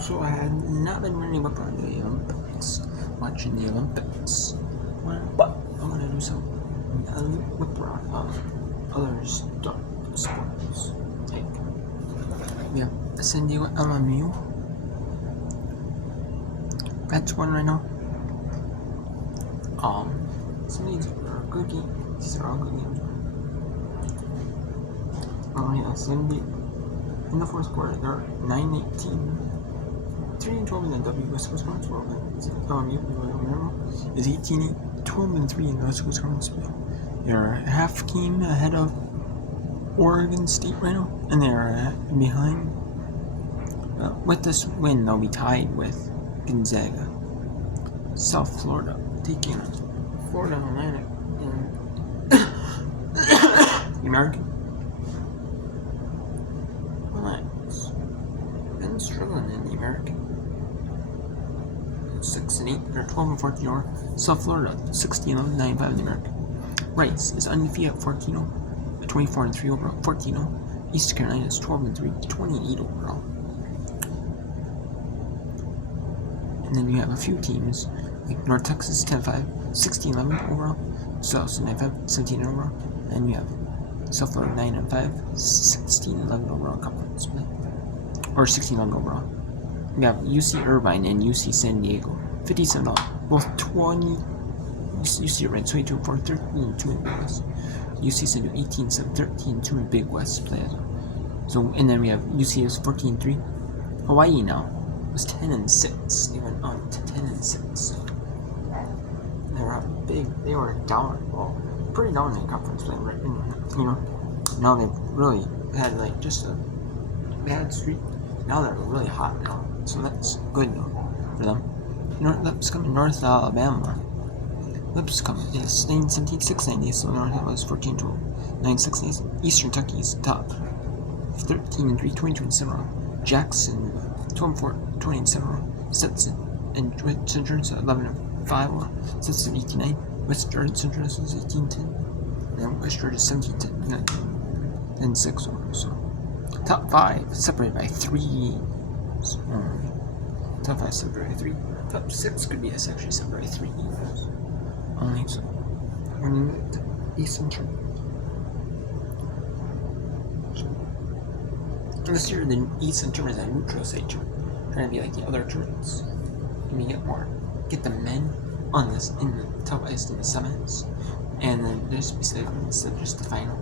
So I had not been running up on the Olympics, watching the Olympics, but I'm gonna do some whip around other sports. Like we have San Diego LMU. That's one right now. Some of these are good games. These are all good games. Yeah, San Diego. In the fourth quarter, they're 9-18. 3-12 in the W. West Coast Conference. LMU is 18-8, 12-3 in the West Coast Conference. They're half game ahead of Oregon State right now, and they're behind. With this win, they'll be tied with Gonzaga. South Florida taking Florida Atlantic in the American. It's been struggling in the American. 6-8, they're 12-14 over South Florida, 16-9-5 in the American. Rice is undefeated at 14-0, 24-3 overall, 14-0. East Carolina is 12-3, 28 overall. And then you have a few teams like North Texas 10-5, 16-11 overall, South 9-5, 17 overall, and you have South Florida 9-5, 16-11 overall conference play, or 16-11 overall. We have UC Irvine and UC San Diego, 57, both 20. UC ranked 22-4, 13-2 in Big West. UC San Diego 18-7, 13-2 in Big West play as well. So, and then we have UC is 14-3. Hawaii now was 10-6. They went on to 10-6. They were up big. They were down. Well, pretty down in conference play, right? And, now they've really had like just a bad streak. Now they're really hot now, so that's good for them. Lipscomb, North Alabama. Lipscomb is 9-17, 6-90, so North Alabama is 14-12, 9-6. Eastern Kentucky is top, 13-3, 22-7. Jackson, 12-4, 20-7. Stetson and Central is 11-5. Stetson 18-9. West Georgia Central is 18-10. And West Georgia is 17-10. And 6 over. So top 5 separated by 3. Top 5 separated by 3. Top 6 could be actually separated by 3 games. Only so. Winning the East Central. This year, the Eastern tournament is a neutral site tournament, trying to be like the other tournaments. And you get the men on this in the top ice in the semis, and then there's instead of just the final,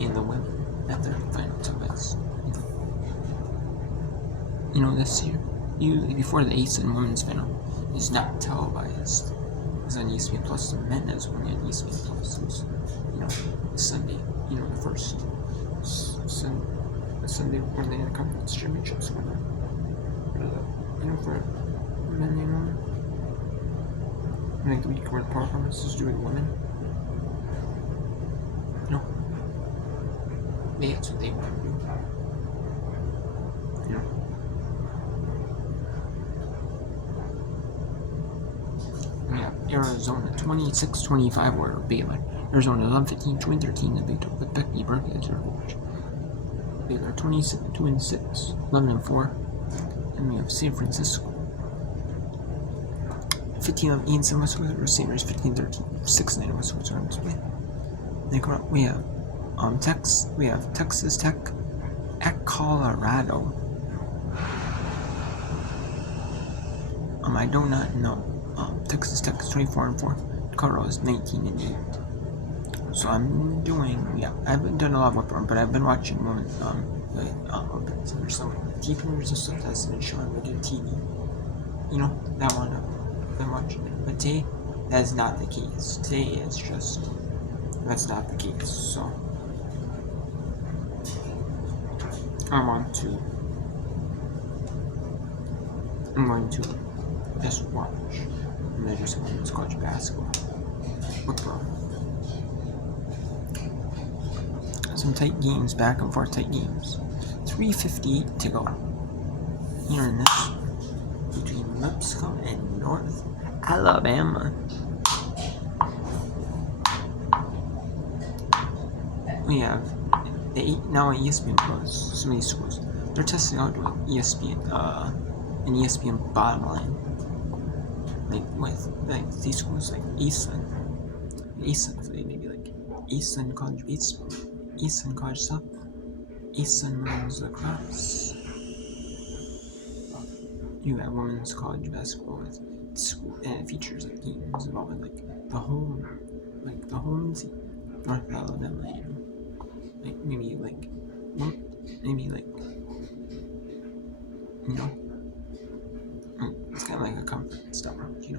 and the women at their final top ice. This year, before the East and Women's final is not televised. It's on ESPN Plus. The men is only on ESPN Plus. Sunday, the first Sunday when they had a conference championships for men, like the week where the power conference is doing women. That's what they want to do. Arizona 26-25 over Baylor. Arizona 11-15, 20-13 the Big 12 with Becky Burke as their coach. Baylor 22-6, 11-4, and we have San Francisco 15-7 West Coast Receivers, 15-13, 6-9 West Coast Arms play. We have Texas Tech at Colorado. I do not know. Texas Tech is 24-4. Colorado is 19-8. So I haven't done a lot of work, but I've been watching there's some deepeners and stuff that's been shown on the TV. That one I've been watching it. But today, that's not the case. Today is just, that's not the case. So I'm going to just watch. And then just women's college basketball. Some tight games, back and forth tight games. 3:58 to go. Here in this between Lipscomb and North Alabama. We have the 8 now at ESPN Plus. Some of these schools. they're testing out with ESPN, an ESPN bottom line, like with like these schools like Eastern affiliate, maybe like Eastern College baseball, Eastern College softball, Eastern women's lacrosse. You have women's college basketball with school, and it features like games involving like the home team, North Alabama, you know, like maybe like you know, it's kind of like a comfort stuff, you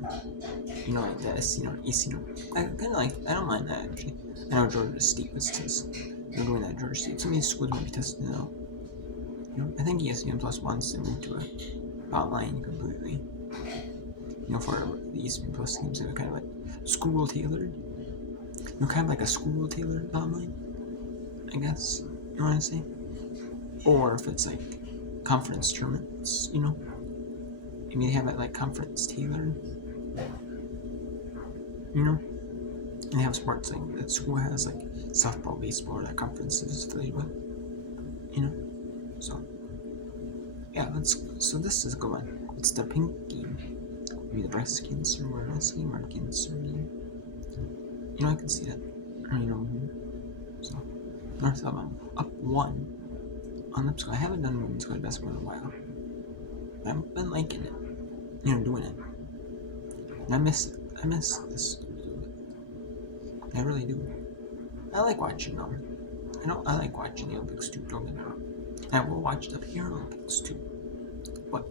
know, like the SC or EC. I kind of like, I don't mind that actually. I know Georgia State was testing. They're doing that at Georgia State. Some of these schools might be testing it out. You know, I think ESPN Plus wants to move to a online completely. You know, for the ESPN Plus games, they're kind of like school tailored. You know, kind of like a school tailored online, I guess. You want to say, or if it's like conference tournaments, you know, maybe they have it like conference tailored. You know, and they have sports like that school has like softball, baseball, or that conference is affiliated with. You know, so yeah, so this is a good one. It's the pink game. Maybe the breast cancer awareness game or cancer game. You know, I can see that. You know, so North Alabama up 1 on Lipscomb. I haven't done women's college basketball in a while, but I've been liking it. You know, doing it. And I miss it. I miss this. I really do. I like watching them. I like watching the Olympics too. Don't get me wrong. I will watch the Paralympics too. But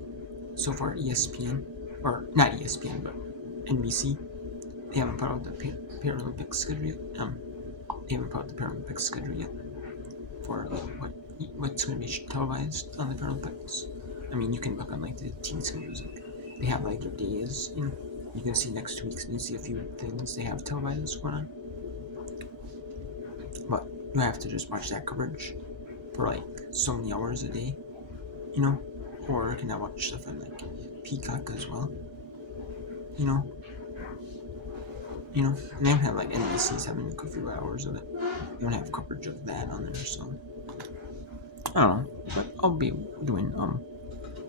so far, ESPN, or not ESPN, but NBC, they haven't put out the Paralympics schedule yet. They haven't put out the Paralympics schedule yet for what's going to be televised on the Paralympics. I mean, you can look on like the team schedules. Like, they have like their days. You know, you can see next 2 weeks. And you see a few things they have televised going on. But you have to just watch that coverage for like so many hours a day, you know, or you can watch stuff on like Peacock as well, you know, and they don't have like NBC's having a few hours of it. They don't have coverage of that on there, so I don't know. But I'll be doing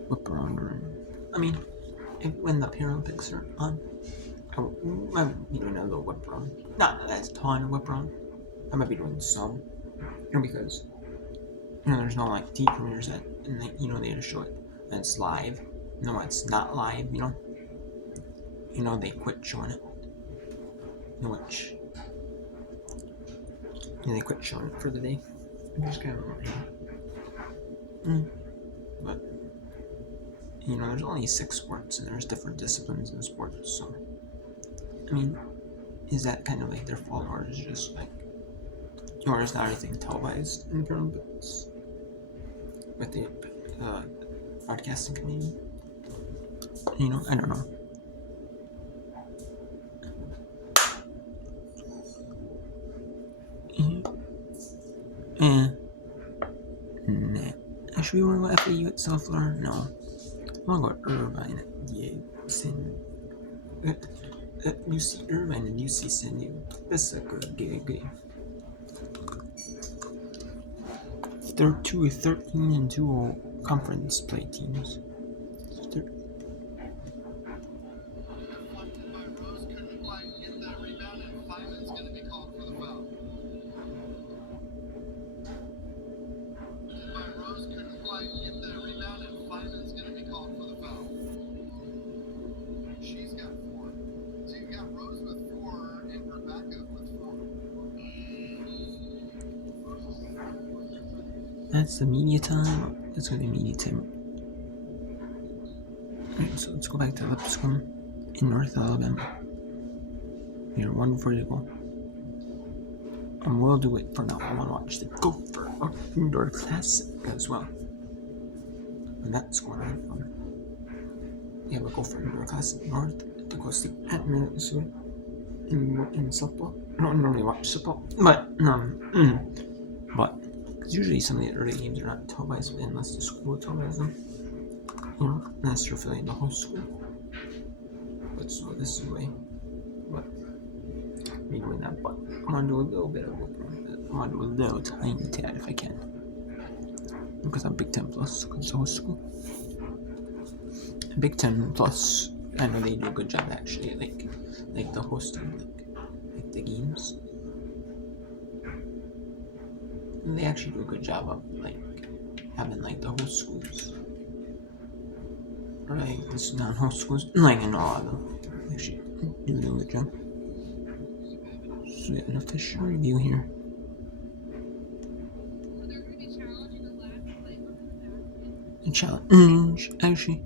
whip around I mean, when the Paralympics are on, I might be doing a little whip around, not a ton of whip around. I might be doing some, because there's no like TV premieres that, and they just show it and it's live. No, it's not live. They quit showing it. Which they quit showing it for the day. I'm just kind of but there's only 6 sports and there's different disciplines in sports. So I mean, is that kind of like their fault, or is it just like, or is not everything televised in the Paralympics with the broadcasting community? I don't know. Nah. Actually, we want to go FAU at South Florida? No. I want to go to Irvine at UC Irvine and UC San Diego. This is a good game. 13-2 conference play teams. That's the media time. That's going to be media time. Alright, so let's go back to Lipscomb in North Alabama. We are 1 before you go. We'll do it for now. I want to watch the Gopher Indoor Classic as well. And that's going on. We have a Gopher Indoor Classic North Dakota State at Minnesota in softball. I don't normally watch football, but because usually some of the early games are not televised unless the school televises them. Unless you're affiliated in the whole school. But so this is the way. But me doing that, but I'm gonna do a little bit of work. I'm gonna do a little tiny tad if I can. because I'm Big Ten Plus, because it's a host school. Big Ten Plus, I know they do a good job actually, like the hosting, like the games. And they actually do a good job of like having like the host schools, or like this non-host schools, like in all of them. Actually, do a good job. So yeah, an official review here. A challenge, actually,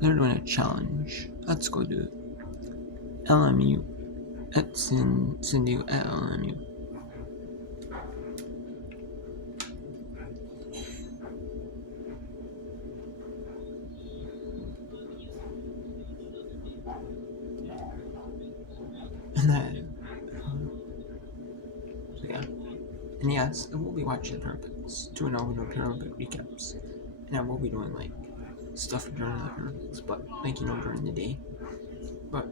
they're doing a challenge. Let's go do LMU at San Diego at LMU. And then, so yeah. And yes, I will be watching Paralympics, doing all the Paralympic recaps. And I will be doing like stuff during the Paralympics, but like during the day. But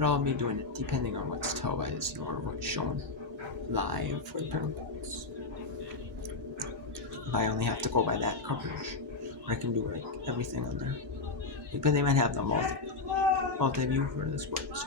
I'll be doing it depending on what's televised, or what's shown live for the Paralympics. If I only have to go by that coverage, or I can do like everything on there. But they might have the multi-view for the sports.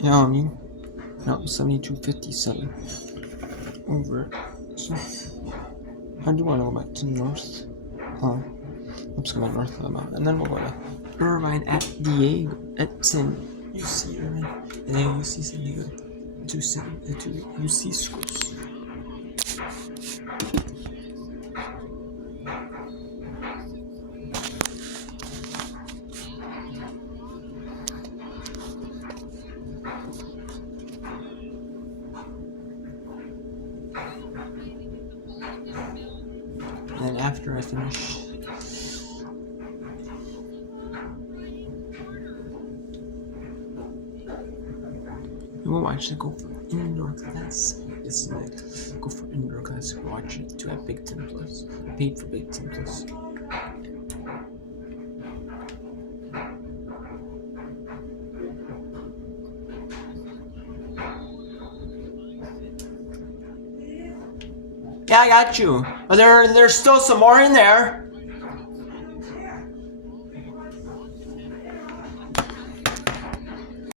Yeah, I mean, no, 72-57 over. So I do want to go back to North. Let's go to North Alabama, and then we'll go to Irvine at Diego at San UC Irvine, and then UC San Diego, two UC schools. And then after I finish, we'll watch the Go for Indoor class. This is like Go for Indoor class. We'll watch it to have Big Ten Plus. Paid for Big Ten Plus. Yeah, I got you. But there's still some more in there.